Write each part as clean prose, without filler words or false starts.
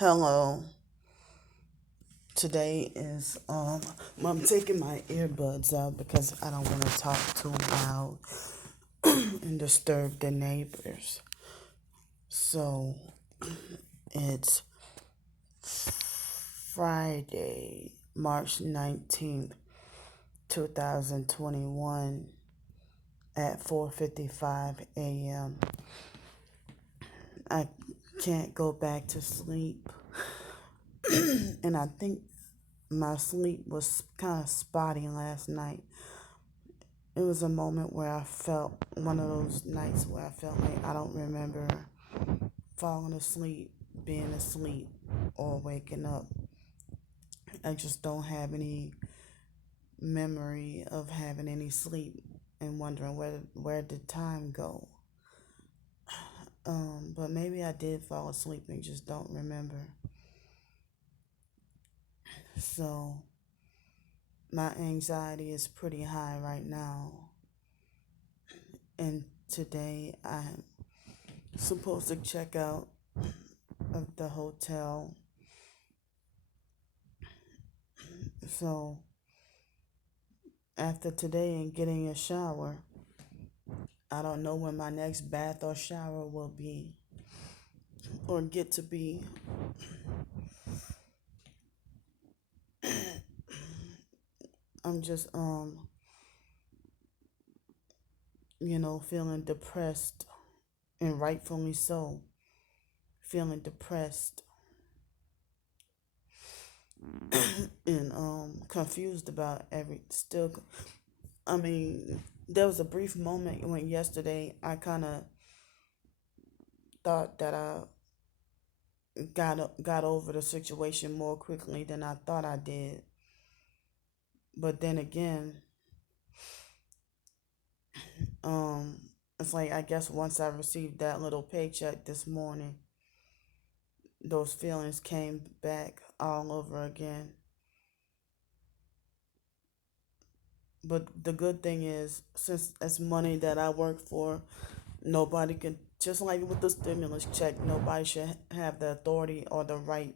Hello. Today is I'm taking my earbuds out because I don't want to talk too loud and disturb the neighbors. So it's Friday, March 19th, 2021 at 4:55 a.m. I can't go back to sleep and I think my sleep was kind of spotty last night. It was a moment where I felt one of those nights where I felt like I don't remember falling asleep, being asleep, or waking up. I just don't have any memory of having any sleep and wondering where did time go. But maybe I did fall asleep and just don't remember. So my anxiety is pretty high right now. And today I'm supposed to check out of the hotel. So after today and getting a shower, I don't know when my next bath or shower will be or get to be. I'm just feeling depressed and rightfully so. Feeling depressed and confused about I mean, there was a brief moment when yesterday I kind of thought that I got over the situation more quickly than I thought I did. But then again, um, it's like I guess once I received that little paycheck this morning, those feelings came back all over again. But the good thing is, since it's money that I work for, nobody can, just like with the stimulus check, nobody should have the authority or the right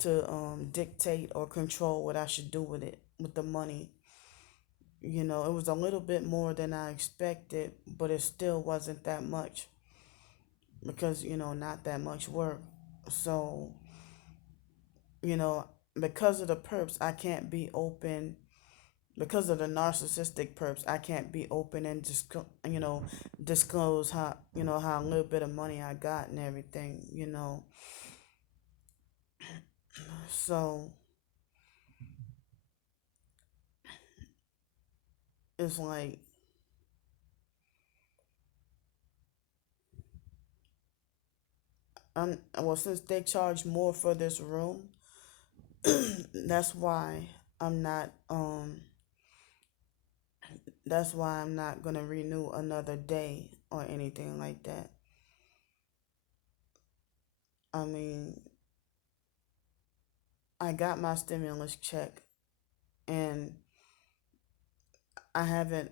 to dictate or control what I should do with it, with the money. It was a little bit more than I expected, but it still wasn't that much because, not that much work. So, you know, because of the perps, I can't be open. Because of the narcissistic perps, I can't be open and just, disclose how little bit of money I got and everything. So it's like, well, since they charge more for this room, that's why I'm not, that's why I'm not gonna renew another day or anything like that. I mean, I got my stimulus check and I haven't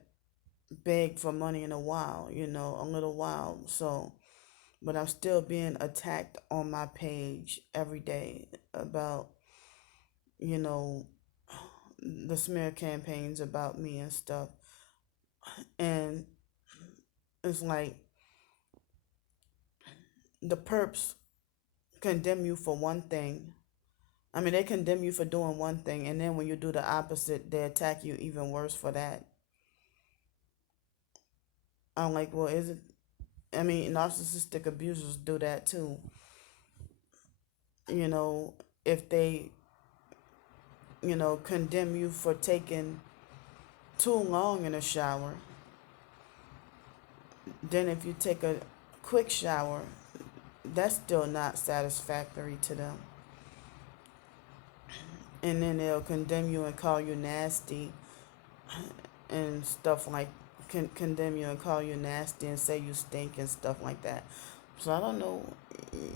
begged for money in a while, a little while. So, but I'm still being attacked on my page every day about, you know, the smear campaigns about me and stuff. And it's like the perps condemn you for one thing. I mean, they condemn you for doing one thing, and then when you do the opposite, they attack you even worse for that. I'm like, well, is it? I mean, narcissistic abusers do that too. You know, if they, condemn you for taking too long in a shower, then if you take a quick shower, that's still not satisfactory to them. And then they'll condemn you and call you nasty and stuff like condemn you and call you nasty and say you stink and stuff like that. So I don't know,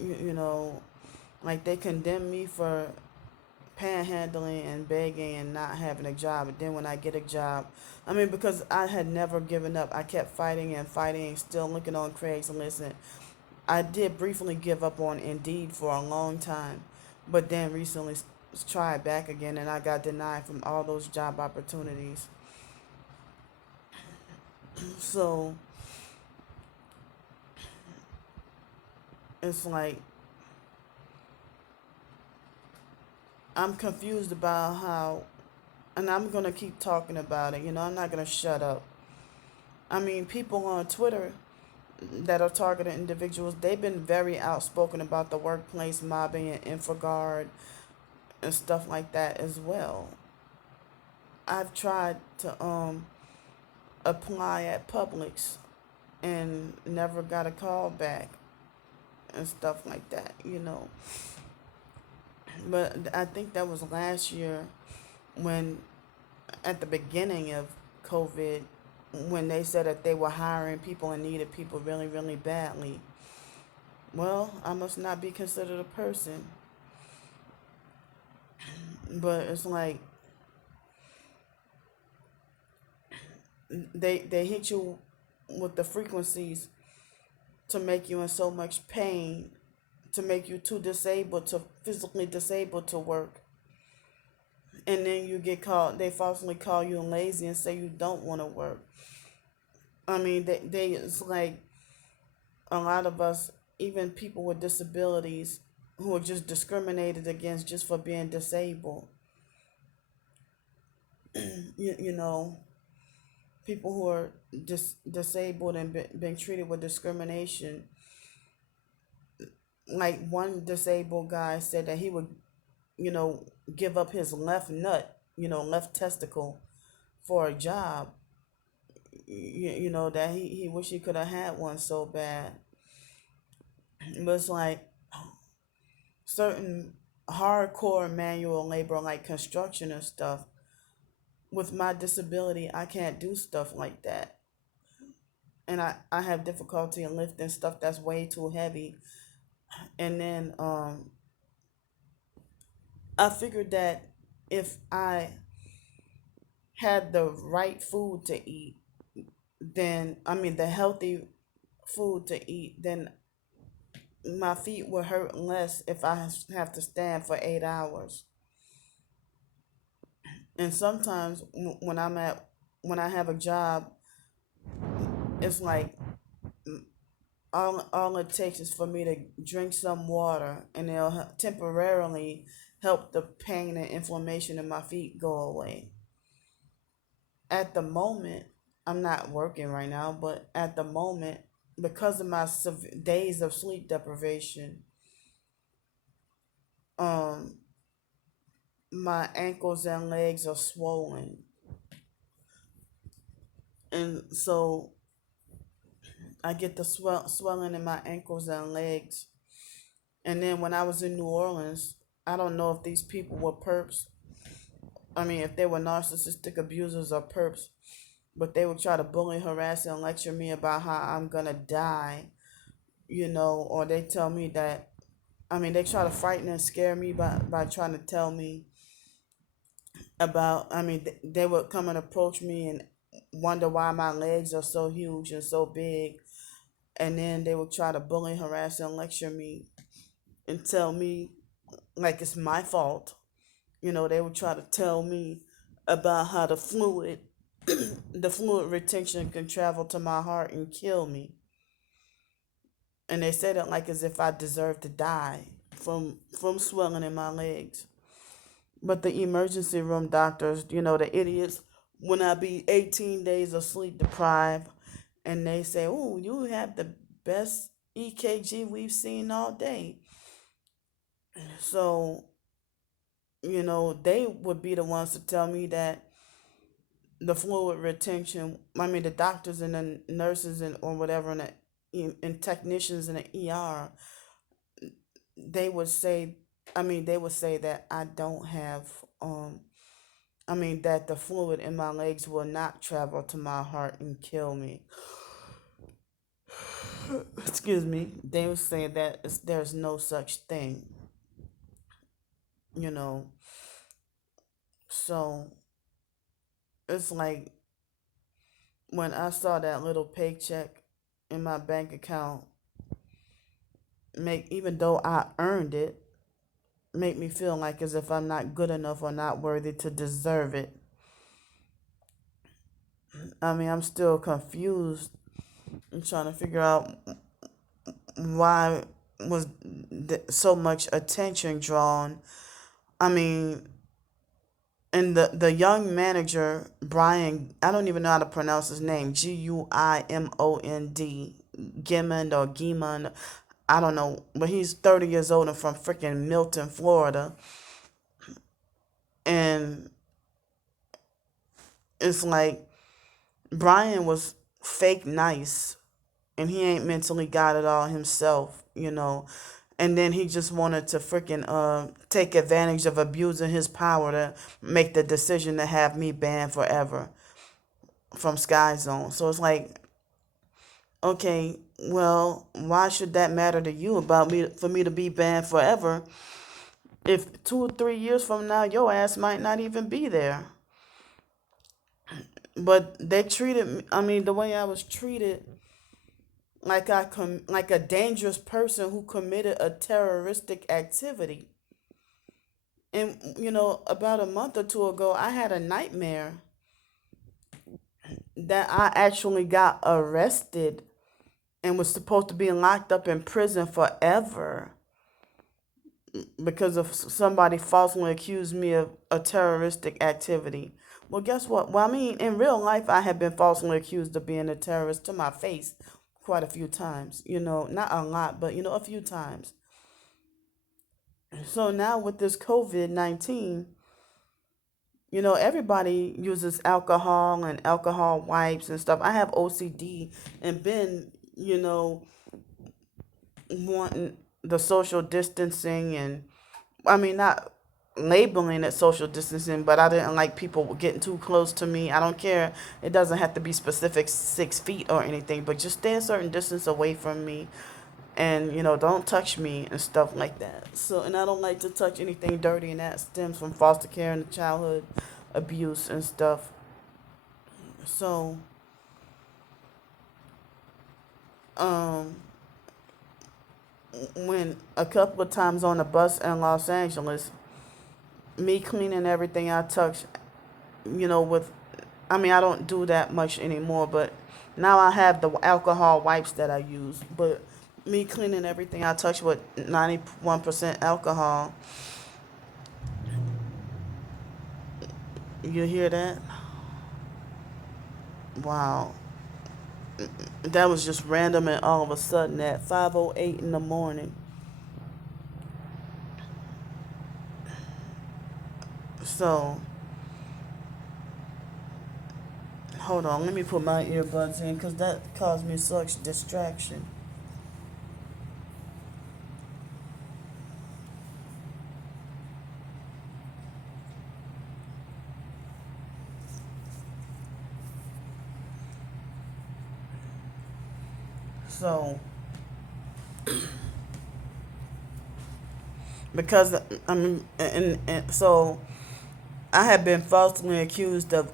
you know, like they condemn me for panhandling and begging and not having a job. But then when I get a job, I mean, because I had never given up, I kept fighting and fighting, still looking on Craigslist I did briefly give up on Indeed for a long time, but then recently tried back again, and I got denied from all those job opportunities. So it's like I'm confused about how, and I'm gonna keep talking about it. I'm not gonna shut up. I mean, people on Twitter that are targeted individuals, they've been very outspoken about the workplace mobbing and infraguard and stuff like that as well. I've tried to apply at Publix and never got a call back and stuff like that. But I think that was last year when, at the beginning of COVID, when they said that they were hiring people and needed people really, really badly. Well, I must not be considered a person. But it's like they hit you with the frequencies to make you in so much pain, to make you too disabled, to physically disabled to work. And then you get called, they falsely call you lazy and say you don't want to work. I mean, it's like a lot of us, even people with disabilities, who are just discriminated against just for being disabled. You know, people who are disabled and being treated with discrimination. Like one disabled guy said that he would, you know, give up his left nut, left testicle for a job. That he wish he could have had one so bad. But it's like certain hardcore manual labor, like construction and stuff. With my disability, I can't do stuff like that. And I have difficulty in lifting stuff that's way too heavy. And then I figured that if I had the right food to eat, then, I mean, the healthy food to eat, then my feet would hurt less if I have to stand for 8 hours. And sometimes when I have a job, it's like all it takes is for me to drink some water, and it'll temporarily help the pain and inflammation in my feet go away. At the moment, I'm not working right now, but at the moment, because of my days of sleep deprivation, um, my ankles and legs are swollen, and so I get the swelling in my ankles and legs. And then when I was in New Orleans, I don't know if these people were perps. I mean, if they were narcissistic abusers or perps, but they would try to bully, harass, and lecture me about how I'm gonna die, or they tell me that, I mean, they try to frighten and scare me by trying to tell me about, I mean, they would come and approach me and wonder why my legs are so huge and so big. And then they would try to bully, harass, and lecture me and tell me like it's my fault. They would try to tell me about how the fluid retention can travel to my heart and kill me. And they said it like as if I deserve to die from swelling in my legs. But the emergency room doctors, the idiots, when I be 18 days of sleep deprived, and they say, "Oh, you have the best EKG we've seen all day." So, they would be the ones to tell me that the fluid retention, I mean, the doctors and the nurses and or whatever, and technicians in the ER, they would say, they would say that I don't have, that the fluid in my legs will not travel to my heart and kill me. Excuse me. They would say that there's no such thing, you know. So it's like when I saw that little paycheck in my bank account, make, even though I earned it, make me feel like as if I'm not good enough or not worthy to deserve it. I mean, I'm still confused. I'm trying to figure out why was so much attention drawn. I mean, and the young manager Brian, I don't even know how to pronounce his name. Guimond, Gimmond or Gimmond, I don't know, but he's 30 years old and from freaking Milton, Florida, and it's like Brian was fake nice, and he ain't mentally got it all himself. And then he just wanted to freaking take advantage of abusing his power to make the decision to have me banned forever from Sky Zone. So it's like, okay, well, why should that matter to you about me for me to be banned forever if 2 or 3 years from now your ass might not even be there? But they treated me, I mean, the way I was treated, like like a dangerous person who committed a terroristic activity. And about a month or two ago, I had a nightmare that I actually got arrested and was supposed to be locked up in prison forever because of somebody falsely accused me of a terroristic activity. Well, guess what? Well, I mean, in real life, I have been falsely accused of being a terrorist to my face quite a few times. Not a lot, but a few times. So now with this COVID-19, everybody uses alcohol and alcohol wipes and stuff. I have OCD and been, wanting the social distancing, and I mean, not labeling it social distancing, but I didn't like people getting too close to me. I don't care. It doesn't have to be specific 6 feet or anything, but just stay a certain distance away from me, and don't touch me and stuff like that. So, and I don't like to touch anything dirty, and that stems from foster care and childhood abuse and stuff. So, um, when a couple of times on the bus in Los Angeles, me cleaning everything I touch, with, I mean, I don't do that much anymore, but now I have the alcohol wipes that I use. But me cleaning everything I touch with 91% alcohol, you hear that? Wow. That was just random and all of a sudden at 5:08 in the morning. So, hold on, let me put my earbuds in because that caused me such distraction. So, because I mean, and so I have been falsely accused of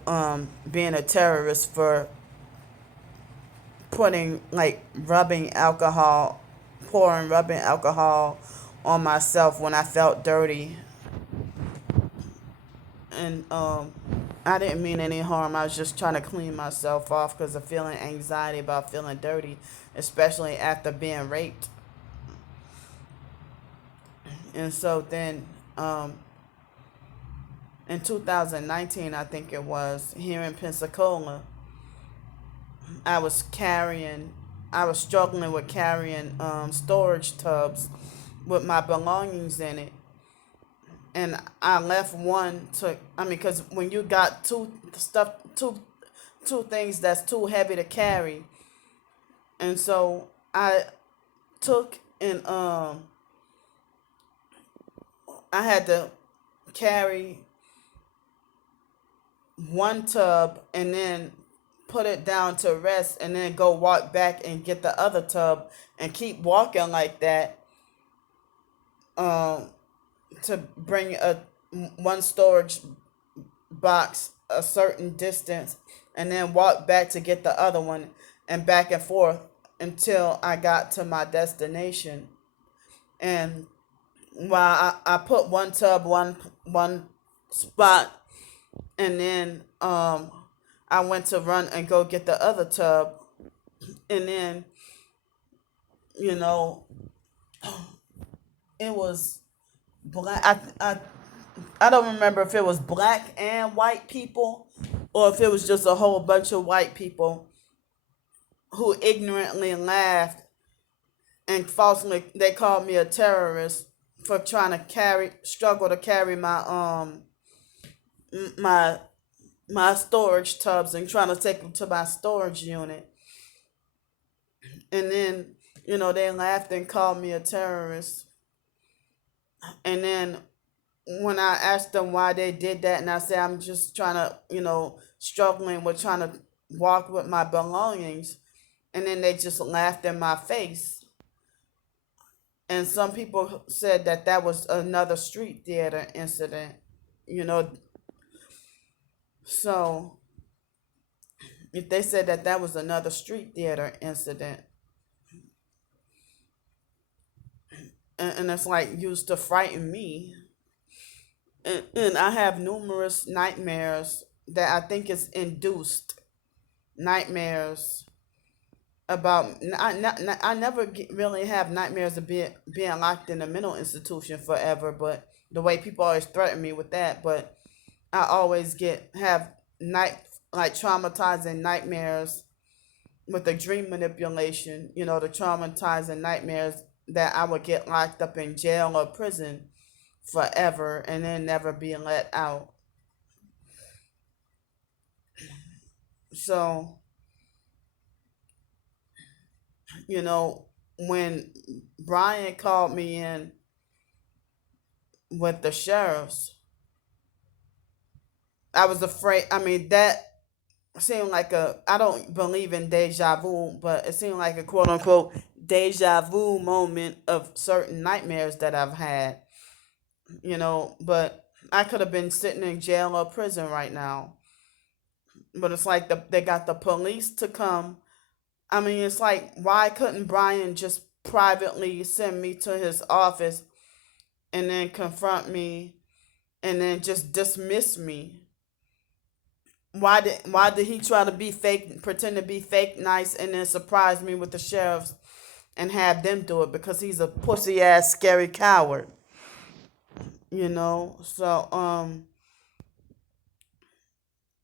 being a terrorist for putting like rubbing alcohol on myself when I felt dirty, and I didn't mean any harm. I was just trying to clean myself off because of feeling anxiety about feeling dirty, especially after being raped. And so then in 2019, I think it was, here in Pensacola, I was carrying, I was struggling with carrying storage tubs with my belongings in it. And I left one to, I mean, because when you got two things that's too heavy to carry, and so I took and I had to carry one tub and then put it down to rest and then go walk back and get the other tub and keep walking like that, um, to bring one storage box a certain distance and then walk back to get the other one and back and forth until I got to my destination. And while I put one tub one spot, and then I went to run and go get the other tub, and then you know it was black. I don't remember if it was black and white people, or if it was just a whole bunch of white people who ignorantly laughed and falsely they called me a terrorist for trying to struggle to carry my my storage tubs and trying to take them to my storage unit. And then, they laughed and called me a terrorist. And then when I asked them why they did that, and I said, I'm just trying to, struggling with trying to walk with my belongings. And then they just laughed in my face. And some people said that that was another street theater incident, you know. So if they said that that was another street theater incident, and it's like used to frighten me, and I have numerous nightmares that I think is induced nightmares about. I never really have nightmares of being locked in a mental institution forever, but the way people always threaten me with that, but I always have night like traumatizing nightmares with the dream manipulation, the traumatizing nightmares that I would get locked up in jail or prison forever and then never be let out. So, you know, when Brian called me in with the sheriffs, I was afraid. I mean, that seemed like I don't believe in deja vu, but it seemed like a quote unquote deja vu moment of certain nightmares that I've had, but I could have been sitting in jail or prison right now. But it's like they got the police to come. I mean, it's like, why couldn't Brian just privately send me to his office and then confront me and then just dismiss me? Why did he try to be fake, pretend to be fake nice, and then surprise me with the sheriffs and have them do it? Because he's a pussy ass scary coward, So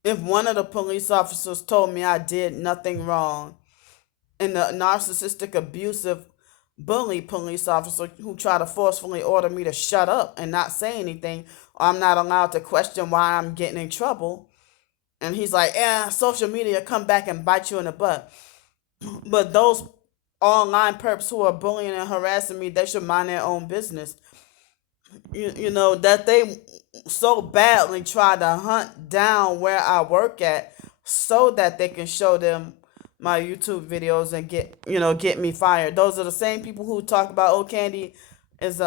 if one of the police officers told me I did nothing wrong, and the narcissistic, abusive, bully police officer who tried to forcefully order me to shut up and not say anything, or I'm not allowed to question why I'm getting in trouble, and he's like, "Yeah, social media come back and bite you in the butt." But those online perps who are bullying and harassing me, they should mind their own business. That they so badly try to hunt down where I work at so that they can show them my YouTube videos and get me fired. Those are the same people who talk about, oh, Candy is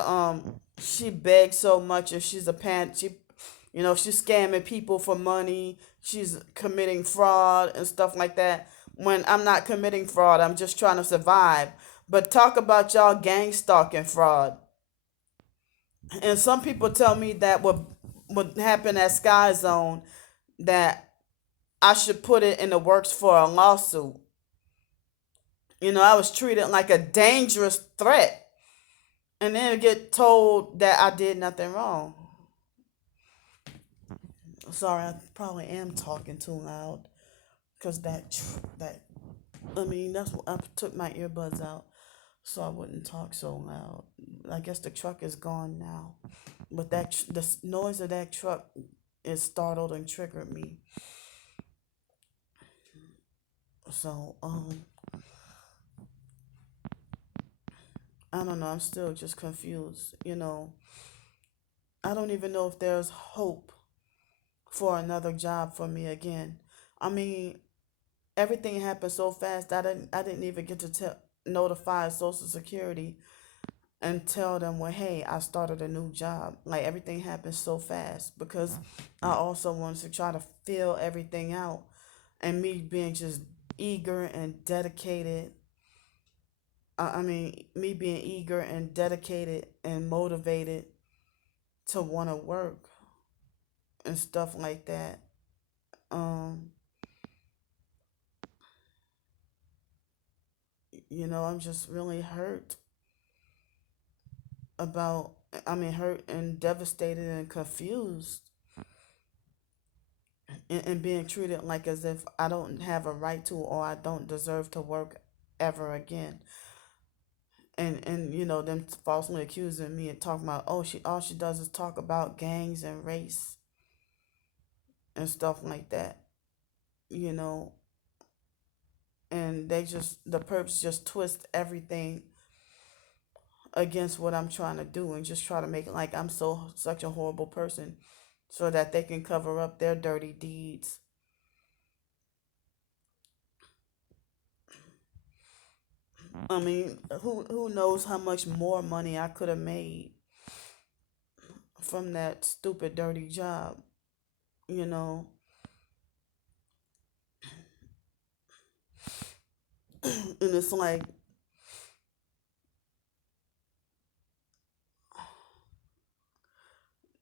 she begs so much and she's a she's scamming people for money, she's committing fraud and stuff like that. When I'm not committing fraud, I'm just trying to survive. But talk about y'all gang stalking fraud. And some people tell me that what happened at Sky Zone, that I should put it in the works for a lawsuit. I was treated like a dangerous threat, and then get told that I did nothing wrong. Sorry, I probably am talking too loud, cause that I mean, that's what I took my earbuds out so I wouldn't talk so loud. I guess the truck is gone now, but the noise of that truck is startled and triggered me. So I don't know. I'm still just confused. I don't even know if there's hope for another job for me again. I mean, everything happened so fast. I didn't even get to notify Social Security and tell them, well, hey, I started a new job. Like, everything happened so fast because I also wanted to try to fill everything out, and me being just eager and dedicated I mean, me being eager and dedicated and motivated to want to work and stuff like that. Um, I'm just really hurt about, I mean, hurt and devastated and confused, and being treated like as if I don't have a right to, or I don't deserve to work ever again. And them falsely accusing me and talking about, oh, she all she does is talk about gangs and race and stuff like that, you know, and the perps just twist everything against what I'm trying to do and just try to make it like I'm such a horrible person so that they can cover up their dirty deeds. I mean, who knows how much more money I could have made from that stupid dirty job, you know. And it's like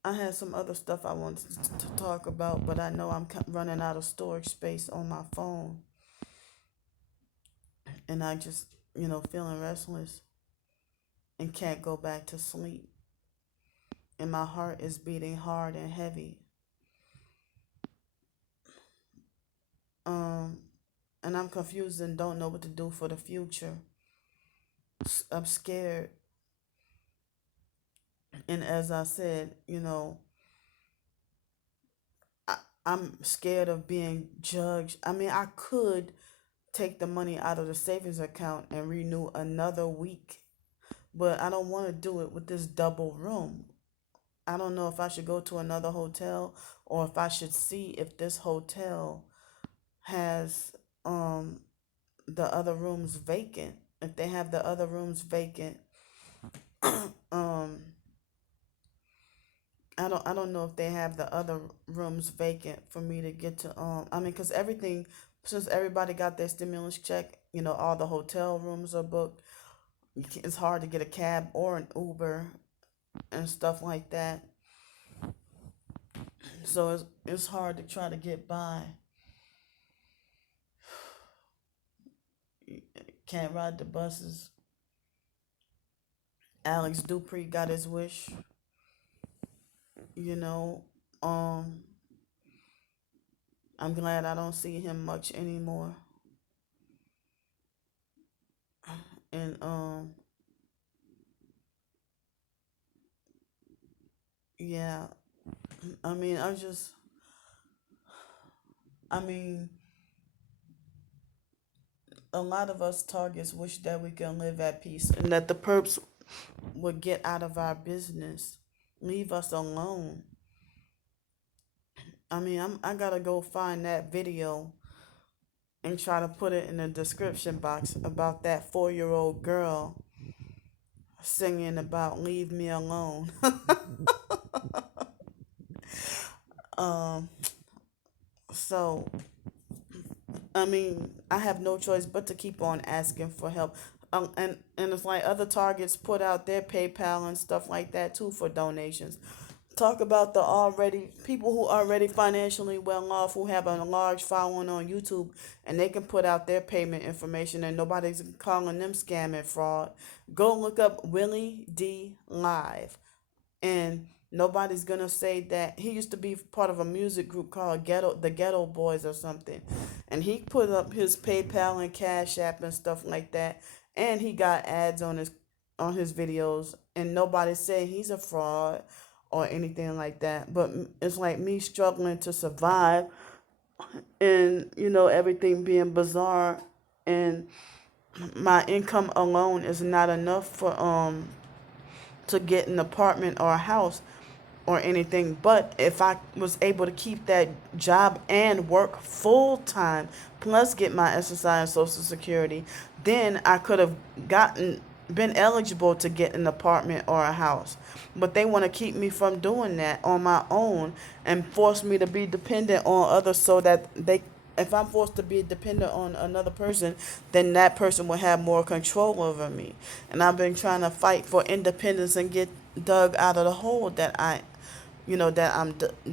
I had some other stuff I wanted to talk about, but I know I'm running out of storage space on my phone, and I just, feeling restless and can't go back to sleep. And my heart is beating hard and heavy. Um, and I'm confused and don't know what to do for the future. I'm scared. And as I said, I, I'm scared of being judged. I mean, I could take the money out of the savings account and renew another week, but I don't want to do it with this double room. I don't know if I should go to another hotel or if I should see if this hotel has the other rooms vacant. If they have the other rooms vacant, um I don't know if they have the other rooms vacant for me to get to I mean, cuz everything, since everybody got their stimulus check, all the hotel rooms are booked. It's hard to get a cab or an Uber and stuff like that. So it's hard to try to get by. Can't ride the buses. Alex Dupree got his wish, you know. Um I'm glad I don't see him much anymore. And yeah, I mean, I mean, a lot of us targets wish that we can live at peace and that the perps would get out of our business, leave us alone. I mean, I gotta go find that video and try to put it in the description box about that 4-year old girl singing about leave me alone. um, so I mean, I have no choice but to keep on asking for help. And it's like other targets put out their PayPal and stuff like that too for donations. Talk about the already people who are already financially well off, who have a large following on YouTube, and they can put out their payment information, and nobody's calling them scam and fraud. Go look up Willie D Live, and nobody's gonna say that he used to be part of a music group called the Ghetto Boys or something, and he put up his PayPal and Cash App and stuff like that, and he got ads on his videos, and nobody's saying he's a fraud or anything like that. But it's like me struggling to survive, and everything being bizarre, and my income alone is not enough for to get an apartment or a house or anything. But if I was able to keep that job and work full time, plus get my SSI and Social Security, then I could have been eligible to get an apartment or a house. But they want to keep me from doing that on my own and force me to be dependent on others so that if I'm forced to be dependent on another person, then that person will have more control over me. And I've been trying to fight for independence and get dug out of the hole that that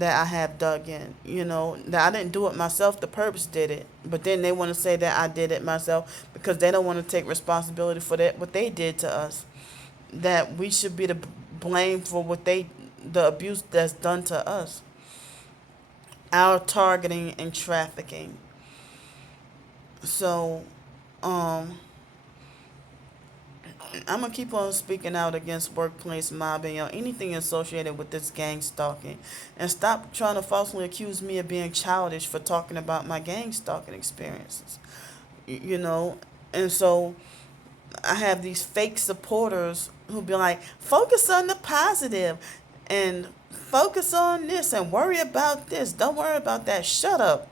I have dug in. That I didn't do it myself. The purpose did it, but then they want to say that I did it myself because they don't want to take responsibility for that what they did to us. That we should be the blame for the abuse that's done to us, our targeting and trafficking. So, um, I'm gonna keep on speaking out against workplace mobbing or anything associated with this gang stalking, and stop trying to falsely accuse me of being childish for talking about my gang stalking experiences. You know, and so I have these fake supporters who be like, focus on the positive and focus on this and worry about this. Don't worry about that. Shut up.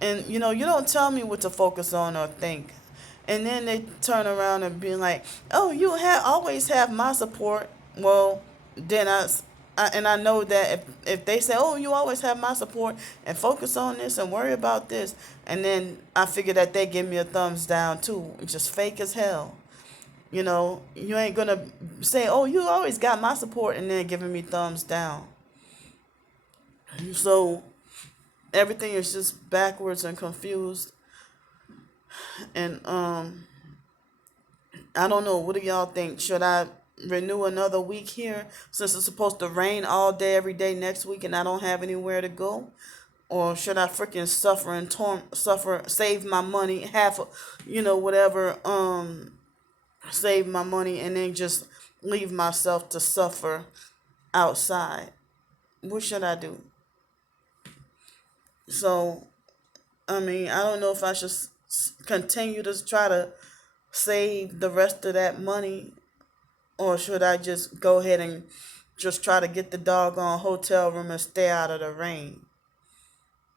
And you don't tell me what to focus on or think. And then they turn around and be like, "Oh, you have always have my support." Well, then and I know that if they say, "Oh, you always have my support," and focus on this and worry about this, and then I figure that they give me a thumbs down too, it's just fake as hell. You ain't gonna say, "Oh, you always got my support," and then giving me thumbs down. So everything is just backwards and confused. And I don't know. What do y'all think? Should I renew another week here since it's supposed to rain all day every day next week and I don't have anywhere to go? Or should I freaking suffer, save my money, whatever, save my money and then just leave myself to suffer outside? What should I do? So, I mean, I don't know if I should continue to try to save the rest of that money, or should I just go ahead and just try to get the doggone hotel room and stay out of the rain?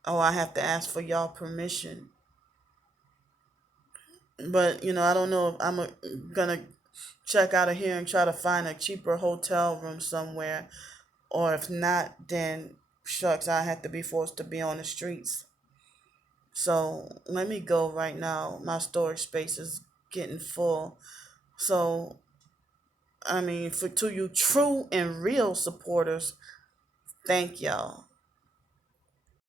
Oh, I have to ask for y'all permission. But, I don't know if gonna check out of here and try to find a cheaper hotel room somewhere. Or if not, then shucks, I have to be forced to be on the streets. So let me go right now. My storage space is getting full. So, I mean, to you true and real supporters, thank y'all.